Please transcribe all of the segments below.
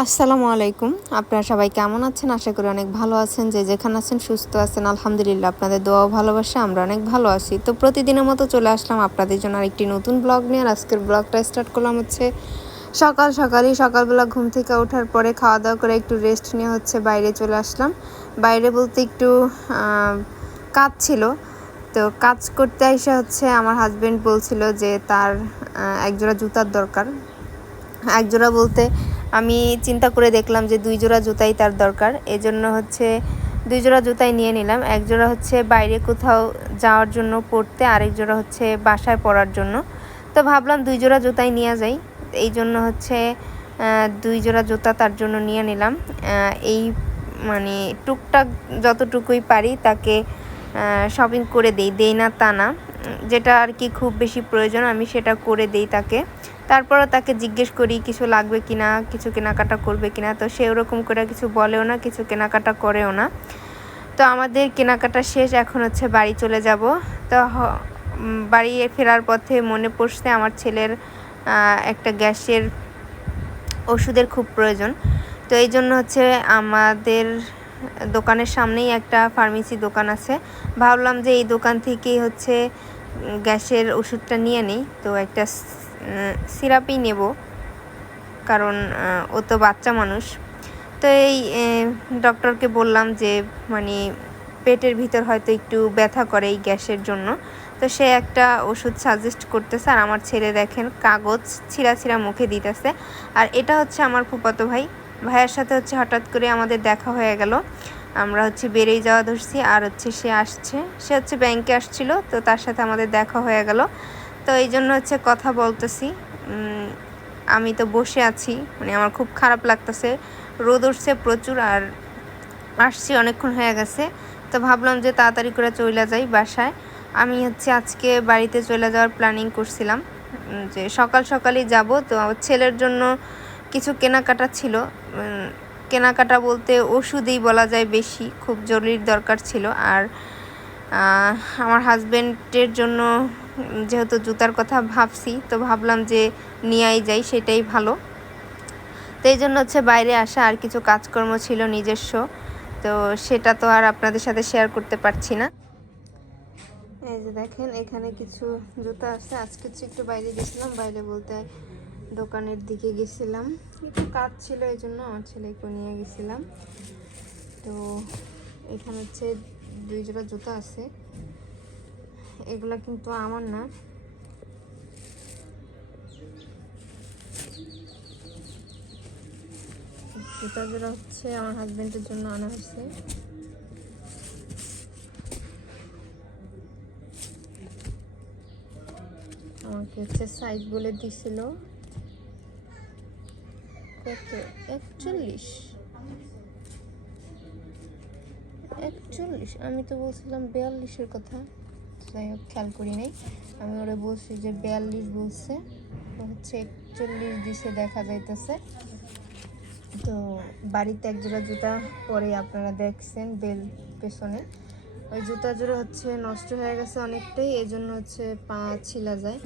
আসসালামু আলাইকুম। আপনারা সবাই কেমন আছেন? আশা করি অনেক ভালো আছেন। যে যেখানে আছেন সুস্থ আছেন। আলহামদুলিল্লাহ, আপনাদের দোয়াও ভালোবাসে আমরা অনেক ভালো আছি। তো প্রতিদিনের মতো চলে আসলাম আপনাদের জন্য আরেকটি নতুন ব্লগ নিয়ে। আর আজকের ব্লগটা স্টার্ট করলাম হচ্ছে সকাল সকালই। সকালবেলা ঘুম থেকে ওঠার পরে খাওয়া দাওয়া করে একটু রেস্ট নিয়ে হচ্ছে বাইরে চলে আসলাম। বাইরে বলতে একটু কাজ ছিল। তো কাজ করতে এসে হচ্ছে আমার হাজবেন্ড বলছিল যে তার একজোড়া জুতার দরকার। এক জোড়া বলতে আমি চিন্তা করে দেখলাম যে দুই জোড়া জুতাই তার দরকার। এজন্য হচ্ছে দুই জোড়া জুতাই নিয়ে নিলাম। এক জোড়া হচ্ছে বাইরে কোথাও যাওয়ার জন্য পড়তে, আরেক জোড়া হচ্ছে বাসায় পরার জন্য। তো ভাবলাম দুই জোড়া জুতাই নিয়ে যাই। এই জন্য হচ্ছে দুই জোড়া জুতা তার জন্য নিয়ে নিলাম। এই মানে টুকটাক যতটুকুই পারি তাকে শপিং করে দেই। দেই না তা না। যেটা আর কি খুব বেশি প্রয়োজন, আমি সেটা করে দেই তাকে। তারপরও তাকে জিজ্ঞেস করি, কিছু লাগবে কিনা? কিছু কেনাকাটা করবে কিনা? তো সে ওরকম করে কিছু বলেও না, কিছু কেনাকাটা করেও না। তো আমাদের কেনাকাটা শেষ, এখন হচ্ছে বাড়ি চলে যাব। তো বাড়ি ফেরার পথে মনে পড়ছে আমার ছেলের একটা গ্যাসের ওষুধের খুব প্রয়োজন। তো এই জন্য হচ্ছে আমাদের দোকানের সামনেই একটা ফার্মেসি দোকান আছে। ভাবলাম যে এই দোকান থেকেই হচ্ছে গ্যাসের ওষুধটা নিয়ে নিই। তো একটা সিরাপই নেব, কারণ ও তো বাচ্চা মানুষ। তো এই ডক্টরকে বললাম যে মানে পেটের ভিতর হয়তো একটু ব্যথা করে এই গ্যাসের জন্য। তো সে একটা ওষুধ সাজেস্ট করতেছে, আর আমার ছেলে দেখেন কাগজ ছিঁড়া ছিঁড়া মুখে দিতেছে। আর এটা হচ্ছে আমার ফুপাতো ভাই। ভাইয়ের সাথে হচ্ছে হঠাৎ করে আমাদের দেখা হয়ে গেল। আমরা হচ্ছে বেড়েই যাওয়া ধরছি, আর হচ্ছে সে আসছে। সে হচ্ছে ব্যাংকে আসছিল, তো তার সাথে আমাদের দেখা হয়ে গেল। তো এই জন্য হচ্ছে কথা বলতেছি। আমি তো বসে আছি মানে আমার খুব খারাপ লাগতেছে। রোদ উঠছে প্রচুর আর আসছি অনেকক্ষণ হয়ে গেছে। তো ভাবলাম যে তাড়াতাড়ি করে চলে যাই বাসায়। আমি হচ্ছে আজকে বাড়িতে চলে যাওয়ার প্ল্যানিং করছিলাম যে সকাল সকালই যাব। তো আমার ছেলের জন্য কিছু কেনাকাটা ছিল কেনাকাটা বলতে ওষুধই বলা যায় বেশি, খুব জরুরি দরকার ছিল। আর আমার হাজবেন্ডের জন্য যেহেতু জুতার কথা ভাবছি, তো ভাবলাম যে নিয়েই যাই, সেটাই ভালো। তো এই জন্য হচ্ছে বাইরে আসা আর কিছু কাজকর্ম ছিল নিজস্ব, তো সেটা তো আর আপনাদের সাথে শেয়ার করতে পারছি না। এই যে দেখেন, এখানে কিছু জুতা আছে। আজকে একটু বাইরে গেছিলাম, বাইরে বলতে দোকানের দিকে গেছিলাম। একটু কাজ ছিল, এই জন্য আমার ছেলেকে নিয়ে গেছিলাম। তো এখানে হচ্ছে দুই জোড়া জুতা আছে। এগুলো কিন্তু আমার না। জুতা জোড়া হচ্ছে আমার হাজবেন্ডের জন্য আনা হয়েছে। আমাকে হচ্ছে সাইজ বলে দিছিল। কত? একচল্লিশ। একচল্লিশ? আমি তো বলছিলাম বিয়াল্লিশের কথা। যাই হোক, খেয়াল করি নাই। আমি ওরা বলছি যে বিয়াল্লিশ বলছে হচ্ছে একচল্লিশ দিশে দেখা যাইতেছে। তো বাড়িতে এক জোড়া জুতা পরে আপনারা দেখছেন বেল পেছনে। ওই জুতা জোড়া হচ্ছে নষ্ট হয়ে গেছে অনেকটাই, এই জন্য হচ্ছে পা ছিলা যায়।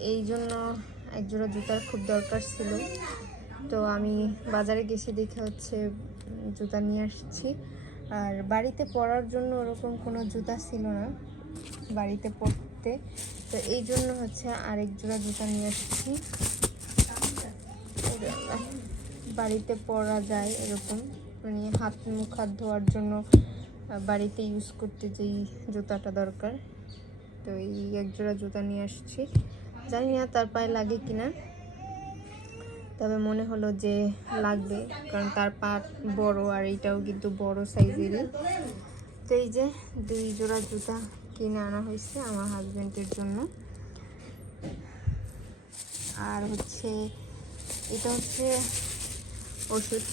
এই- জন্য এক জোড়া জুতার খুব দরকার ছিল। তো আমি বাজারে গেছি দেখে হচ্ছে জুতা নিয়ে আসছি। আর বাড়িতে পরার জন্য ওরকম কোনো জুতা ছিল না। বাড়িতে পরতে তো এই জন্য হচ্ছে আরেক জোড়া জুতা নিয়ে আসছি। বাড়িতে পরা যায় এরকম। মানে হাত মুখ হাত ধোয়ার জন্য বাড়িতে ইউজ করতে যেই জুতাটা দরকার। তো এই এক জোড়া জুতা নিয়ে আসছি। জানি না তার পায়ে লাগে কিনা। তবে মনে হলো যে লাগবে, কারণ তার পা বড় আর এইটাও কিন্তু বড় সাইজেরই তো এই যে দুই জোড়া জুতা কিনে আনা হয়েছে আমার হাজবেন্ডের জন্য। আর হচ্ছে এটা হচ্ছে ওষুধ।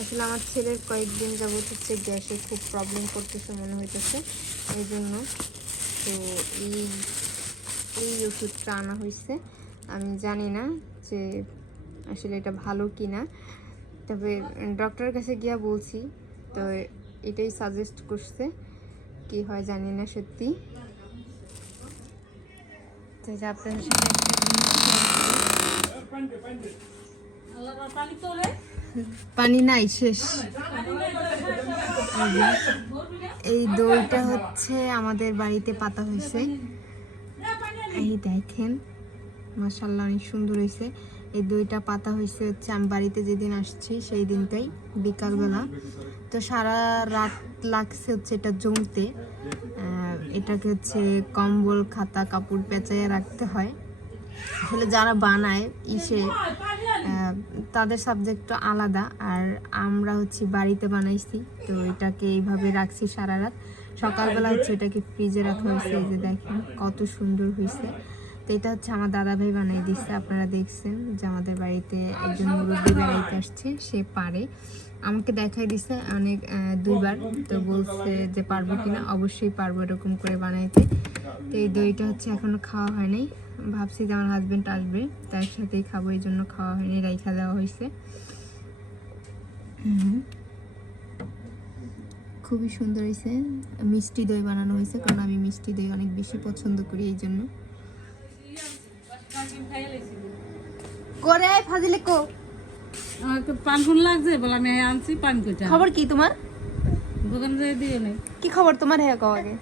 আসলে আমার ছেলের কয়েকদিন যাবত হচ্ছে গ্যাসে খুব প্রবলেম করতেছে মনে হইতেছে। এই জন্য তো এই এই ওষুধটা আনা হয়েছে আমি জানি না যে আসলে এটা ভালো কি না তবে ডক্টরের কাছে গিয়া বলছি, তো এটাই সাজেস্ট করছে। কি হয় জানি না সত্যি। তো। পানি নাই, শেষ। এই দইটা হচ্ছে আমাদের বাড়িতে পাতা হয়েছে। এই দেখেন। মাসাল্লাহ অনেক সুন্দর হয়েছে এই দইটা পাতা হয়েছে হচ্ছে আমি বাড়িতে যেদিন আসছি, সেই দিনটাই, বিকালবেলা। তো সারা রাত লাগছে হচ্ছে এটা জমতে। এটাকে হচ্ছে কম্বল, খাতা, কাপড় পেঁচাইয়া রাখতে হয়। আসলে যারা বানায়, ইসে তাদের সাবজেক্ট আলাদা। আর আমরা হচ্ছে বাড়িতে বানাইছি, তো এটাকে এইভাবে রাখছি সারা রাত। সকালবেলা হচ্ছে এটাকে ফ্রিজে রাখা হয়েছে যে দেখেন, কত সুন্দর হয়েছে তো এটা হচ্ছে আমার দাদা ভাই বানিয়ে দিচ্ছে, আপনারা দেখছেন যে আমাদের বাড়িতে একজন মুরব্বী বেড়াইতে আসছে, সে পারে। আমাকে দেখাই দিছে অনেক দুইবার, তো বলছে যে পারব কিনা, অবশ্যই পারব এরকম করে বানাইতে। তো এই দইটা হচ্ছে এখনও খাওয়া হয় নাই। ভাবছি যে আমার হাজব্যান্ড আসবে, তার সাথেই খাব, এই জন্য খাওয়া হয়নি, রাইখা দেওয়া হয়েছে। খুবই সুন্দর হয়েছে, মিষ্টি দই বানানো হয়েছে, কারণ আমি মিষ্টি দই অনেক বেশি পছন্দ করি, এই জন্য। করে ফাজিলে কো। আমাকে পান কোন লাগছে বলে আমি আনছি পান কোটা খবর কি তোমার? দোকান যাই দিয়ে নেই। কি খবর তোমার হ্যাঁ কও আগে?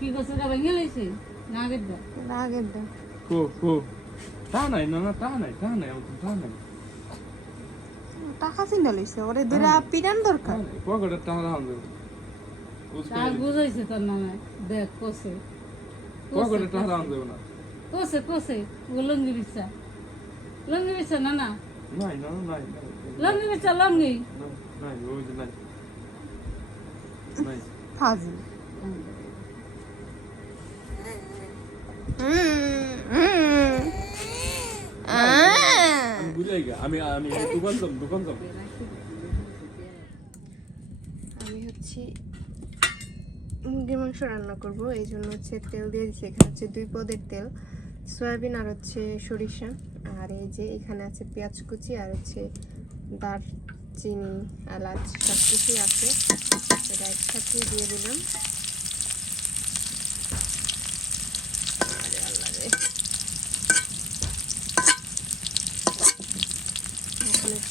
কি করছে তা ভেঙে লাইছে না আগের দা। আগের দাও কো কো। তা নাই না না তা নাই তা নাই তা নাই। টাকা চিন্তা লইছে ওরে দুরা পিরান দরকার। পকেটে টাকা রাখুন তা বুঝাইছে তোর নামে। দেখ কোসে পকেটে টাকা রাখুন দেবো না। কোসে কোসে ও লঙ্গি বিছা। লঙ্গি বিছা না না? নাই না নাই নাই লঙ্গি বিছা লঙ্গি? নাই ওই যে নাই। নাই। আমি আমি আমি দোকান যাব দোকান যাব আমি হচ্ছে মুরগির মাংস রান্না করব এই জন্য হচ্ছে তেল দিয়ে দিচ্ছি এখানে হচ্ছে দুই পদের তেল। সয়াবিন আর হচ্ছে সরিষা। আর এই যে এখানে আছে পেঁয়াজ কুচি আর হচ্ছে দারচিনি, এলাচ সব কিছুই আছে। এটা একসাথে দিয়ে দিলাম।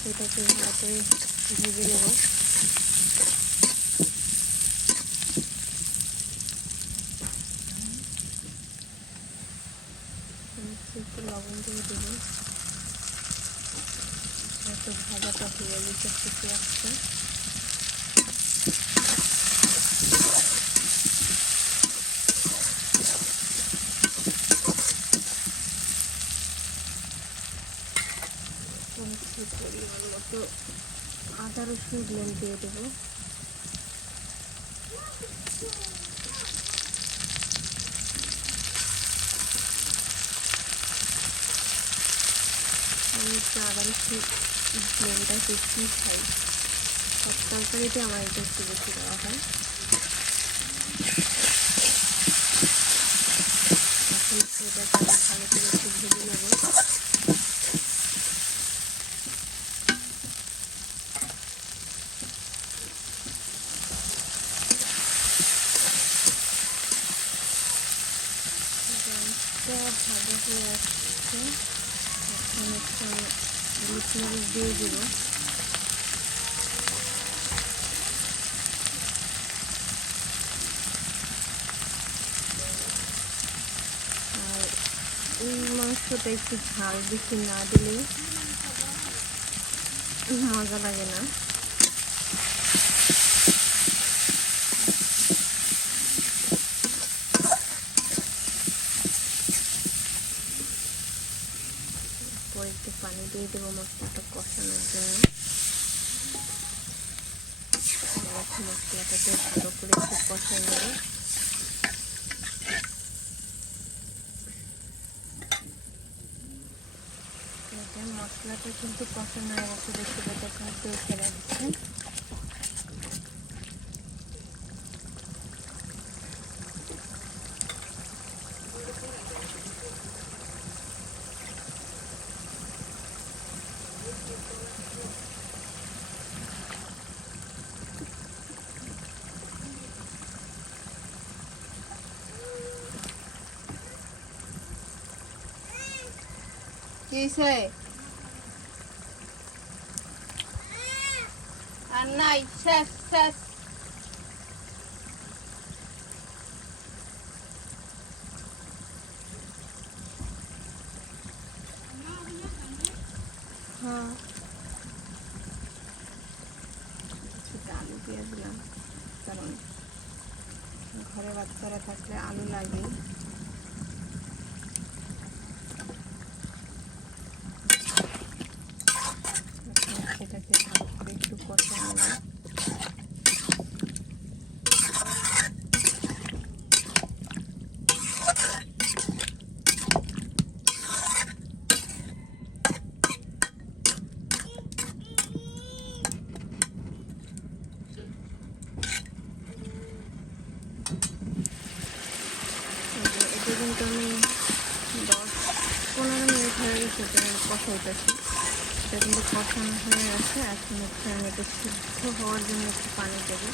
এটাকে হাতে ভেজে নেব হচ্ছে একটু লবণ দিয়ে দেবো। একটু ভাজাটা হয়ে গেছে পরিমাণ মতো আদা রসুন দিয়ে দেবো আমি একটু আদা রসুন ব্লেন্ডটা বেশি খাই। সব তরকারিতে আমার এটা একটু বেশি দেওয়া হয়। ভালো একটু ভালো হয়ে আসছে। একটু হলুদ মরিচ দিয়ে দেব আর এই মাংসটা একটু ঝাল বেশি না দিলে মজা লাগে না পরে একটু পানি দিয়ে দেবো মশলাটা কষানোর জন্য। মশলাটাকে ভালো করে একটু কষাই নেব। মশলাটা কিন্তু কষানো হয়ে গেছে, দেখতে পাচ্ছি ফেলে উঠে Chef, chef. আমি কষাইতেছি এটা কিন্তু কষানো হয়ে গেছে এখন হচ্ছে আমি এটা হওয়ার জন্য একটু পানি দেবো।